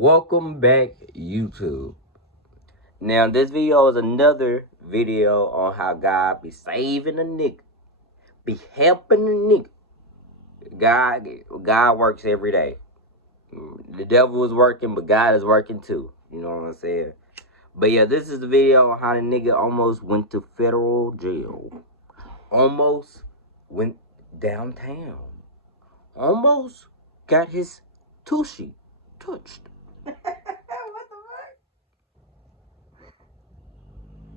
Welcome back, YouTube. Now, this video is another video on how God be saving a nigga, be helping a nigga. God works every day. The devil is working, but God is working too. You know what I'm saying? But yeah, this is the video on how the nigga almost went to federal jail. Almost went downtown. Almost got his tushy touched. What the fuck?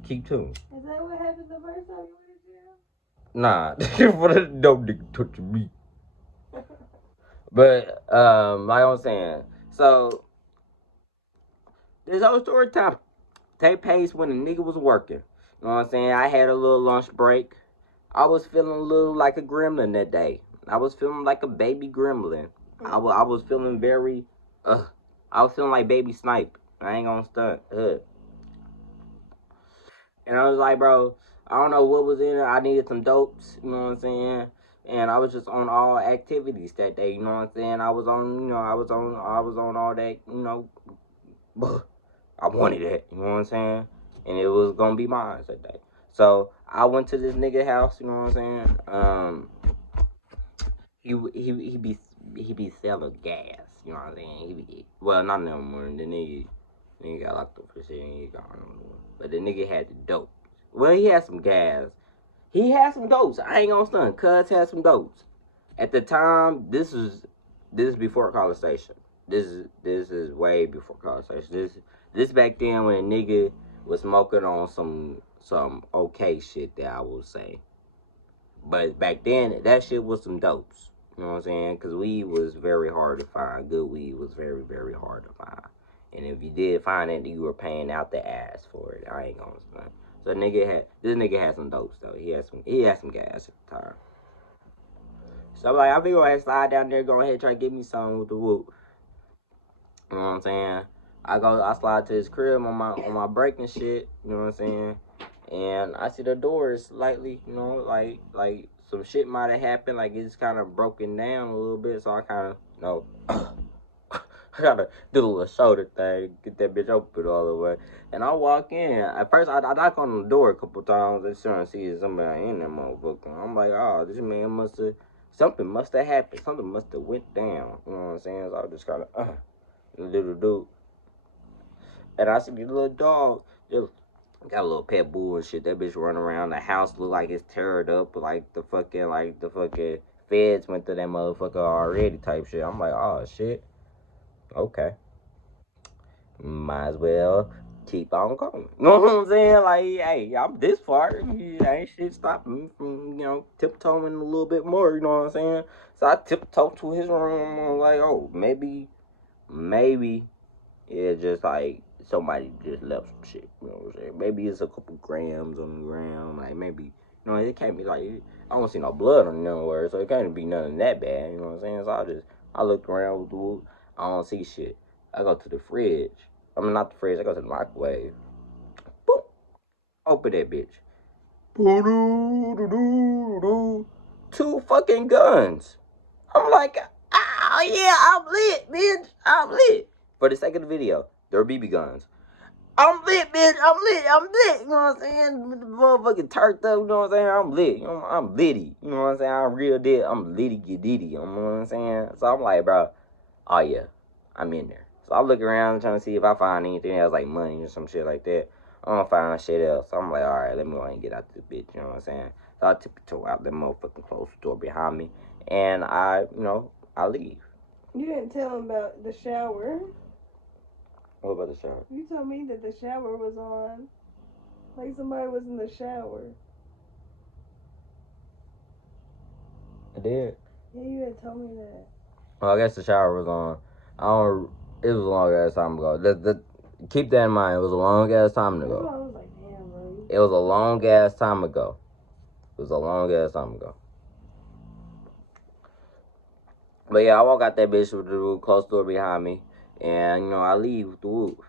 Keep tuned. Is that what happened the first time you went to jail? Nah, no nigga touching me. But like I was saying, so this whole story time take place when a nigga was working. You know what I'm saying? I had a little lunch break. I was feeling a little like a gremlin that day. I was feeling like a baby gremlin. I was feeling very I was feeling like baby snipe. I ain't gonna stunt. And I was like, bro, I don't know what was in it. I needed some dopes, you know what I'm saying? And I was just on all activities that day, you know what I'm saying? I was on all that, I wanted that, you know what I'm saying? And it was gonna be mine that day. So I went to this nigga house, you know what I'm saying? He be selling gas, you know what I'm saying? Well, not no more. The nigga got locked up for shit and he gone no more. But the nigga had the dope. Well, he had some gas. He had some dopes. I ain't gonna stunt. Cuz had some dopes. At the time, this is before College Station. This is way before College Station. This back then when a nigga was smoking on some okay shit that I will say. But back then, that shit was some dopes. You know what I'm saying? Because weed was very hard to find. Good weed was very, very hard to find. And if you did find it, you were paying out the ass for it. I ain't gonna stunt. So this nigga had some dopes though. He had some gas at the time. So I'm like, I figure I slide down there, go ahead, try to get me some with the whoop. You know what I'm saying? I slide to his crib on my break and shit. You know what I'm saying? And I see the door is slightly, like some shit might have happened. Like it's kind of broken down a little bit. So I kind of, I gotta do a little shoulder thing, get that bitch open all the way. And I walk in. At first, I knock on the door a couple times. They trying to see somebody in that motherfucker. I'm like, oh, this man something must have happened. Something must have went down. You know what I'm saying? So I just kind of, little dude. And I see the little dog. Just got a little pet bull and shit. That bitch running around. The house look like it's teared up. Like the fucking feds went to that motherfucker already type shit. I'm like, oh, shit. Okay. Might as well keep on going. You know what I'm saying? Like, hey, I'm this far. Ain't shit stopping me from, tiptoeing a little bit more. You know what I'm saying? So I tiptoe to his room. I'm like, oh, maybe, it's just like somebody just left some shit. You know what I'm saying? Maybe it's a couple grams on the ground. Like, maybe, it can't be like, I don't see no blood on nowhere. So it can't be nothing that bad. You know what I'm saying? So I looked around with the wood. I don't see shit. I go to the fridge. I mean, not the fridge. I go to the microwave. Boop. Open that bitch. 2 fucking guns. I'm like, oh yeah, I'm lit, bitch. I'm lit. For the sake of the video, they're BB guns. I'm lit, bitch. I'm lit. You know what I'm saying? The motherfucking turked up. You know what I'm saying? I'm lit. I'm litty. You know what I'm saying? I'm real dead. I'm litty giddy. You know what I'm saying? So I'm like, bro, oh yeah, I'm in there. So I look around trying to see if I find anything else like money or some shit like that. I don't find shit else. So I'm like, alright, let me go and get out this bitch, you know what I'm saying? So I tiptoe out that motherfucking close door behind me. And I leave. You didn't tell him about the shower. What about the shower? You told me that the shower was on. Like somebody was in the shower. I did. Yeah, you had told me that. Well, I guess the shower was on. It was a long ass time ago. Keep that in mind. It was a long ass time ago. That's why I was like, damn, bro. It was a long ass time ago. But yeah, I walk out that bitch with the closed door behind me. And, I leave with the whoop.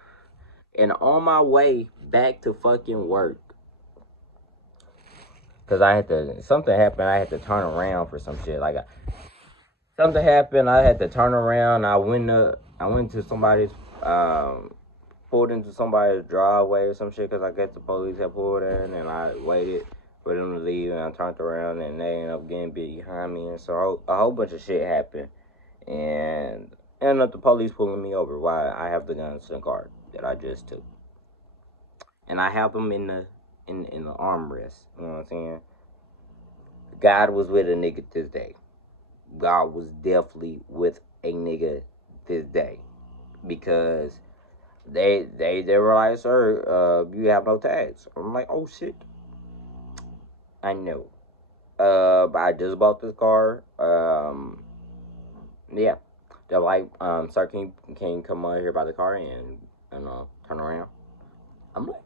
And on my way back to fucking work. Because something happened. I had to turn around for some shit. Something happened. I had to turn around. I went up. I went to somebody's pulled into somebody's driveway or some shit because I guess the police had pulled in, and I waited for them to leave, and I turned around and they ended up getting behind me, and so a whole bunch of shit happened, and ended up the police pulling me over while I have the guns in the car that I just took, and I have them in the armrest. You know what I'm saying? God was with a nigga this day. God was definitely with a nigga this day because they were like, sir, you have no tags. I'm like, oh shit, I know. But I just bought this car. Yeah, they're like, sir, can you come over here by the car and turn around? I'm like,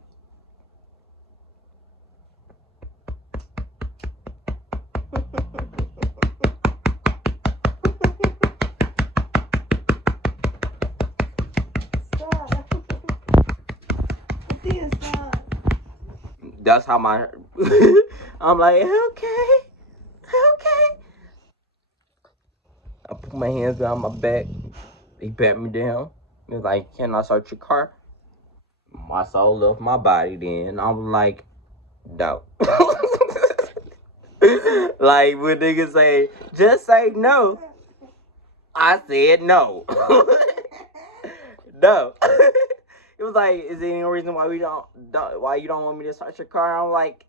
Stop. Thea, stop. that's how my. I'm like, okay, okay. I put my hands behind my back. He pat me down. He was like, can I search your car? My soul left my body then. I was like, no. Like when niggas say, just say no. I said no. No. It was like, is there any reason why why you don't want me to search your car? I'm like,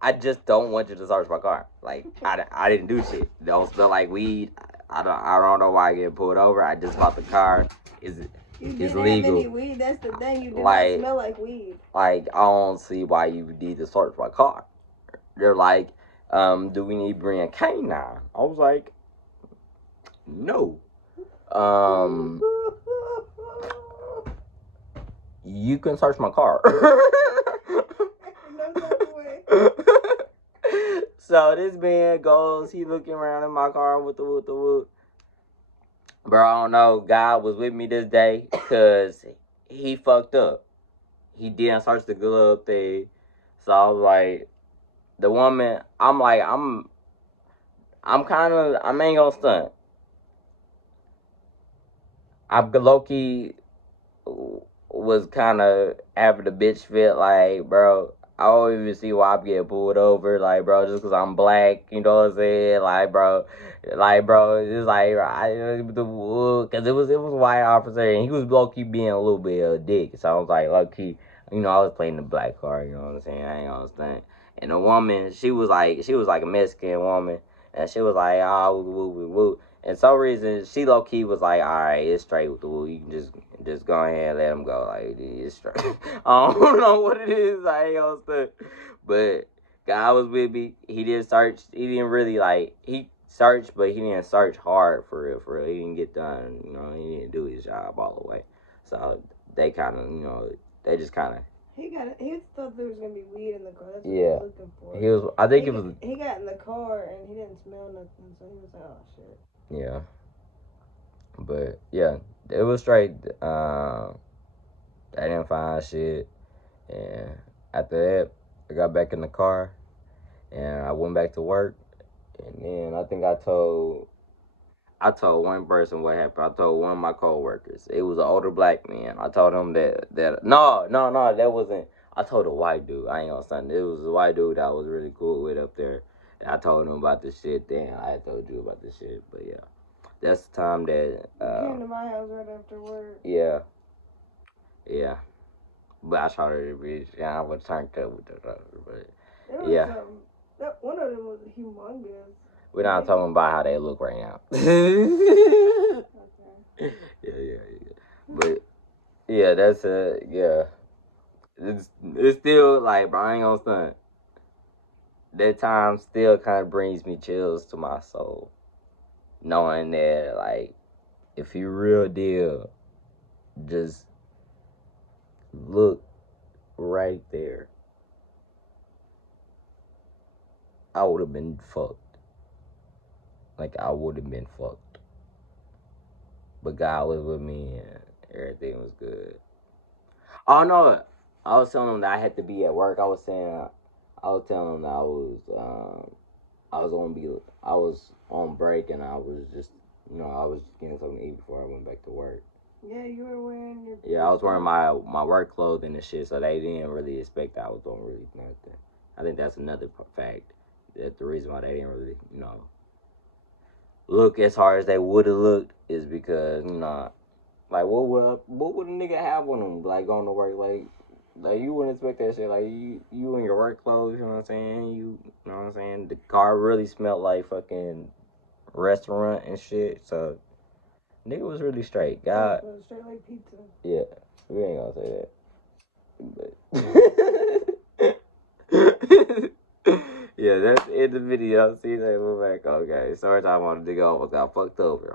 I just don't want you to search my car. Like I didn't do shit. Don't smell like weed. I don't know why I get pulled over. I just bought the car. Is You it's didn't legal. have any weed. That's the thing. You did Like- not smell like weed. Like I don't see why you need to search my car. They're like, do we need to bring a canine? I was like, no. You can search my car. No type of way. So this man goes, he looking around in my car with the woot. Bro, I don't know. God was with me this day because he fucked up. He didn't search the glove thing. So I was like, the woman, I'm like, I ain't gonna stunt. I low-key was kind of having the bitch fit, like, bro, I don't even see why I'm getting pulled over, like, bro, just because I'm black, you know what I'm saying, like, bro, it's like, because it was a white officer, and he was low-key being a little bit of a dick, so I was like, low-key, you know, I was playing the black card, you know what I'm saying, I ain't gonna stand, and the woman, she was like a Mexican woman, and she was like, oh, woo. And some reason, she low key was like, all right, it's straight with the woo. You can just go ahead and let him go. Like, it's straight. I don't know what it is. I ain't gonna stuff. But God was with me. He didn't search. He didn't really he searched, but he didn't search hard for real. For real. He didn't get done. You know, he didn't do his job all the way. So they kind of, they just kind of. He thought there was gonna be weed in the car. That's what Yeah. he was looking for. He was. I think it was. He got in the car and he didn't smell nothing, so he was like, oh shit. Yeah. But yeah, it was straight. I didn't find shit, and after that, I got back in the car, and I went back to work, and then I think I told one person what happened. I told one of my coworkers. It was an older black man. I told him that no, that wasn't. I told a white dude. I ain't gonna say it was a white dude that I was really cool with up there. And I told him about this shit. Then I told you about this shit. But yeah, that's the time that. You came to my house right after work. Yeah. But I shot her the bitch. Yeah, I was turned up with the but yeah. One of them was humongous. We're not talking about how they look right now. Okay. Yeah. But yeah, that's yeah. It's still like, bro, I ain't gonna stunt. That time still kind of brings me chills to my soul, knowing that like, if you real deal, just look right there. I would have been fucked. Like I would have been fucked. But God was with me and everything was good. Oh no, I was telling him that I had to be at work. I was telling him that I was on break and I was just You know, I was getting something to eat before I went back to work. Yeah, you were wearing your. Yeah, I was wearing my work clothing and shit, so they didn't really expect that I was doing really nothing. I think that's another fact. That the reason why they didn't really, you know, look as hard as they would have looked is because, you know, like what would a nigga have on him, like going to work, like you wouldn't expect that shit, like you in your work clothes, you know what I'm saying, you know what I'm saying, the car really smelled like fucking restaurant and shit, so nigga was really straight, God. Straight like pizza. Yeah, we ain't gonna say that. But yeah, that's in the video. See that, we're back. Okay, story time on the nigga almost got fucked over.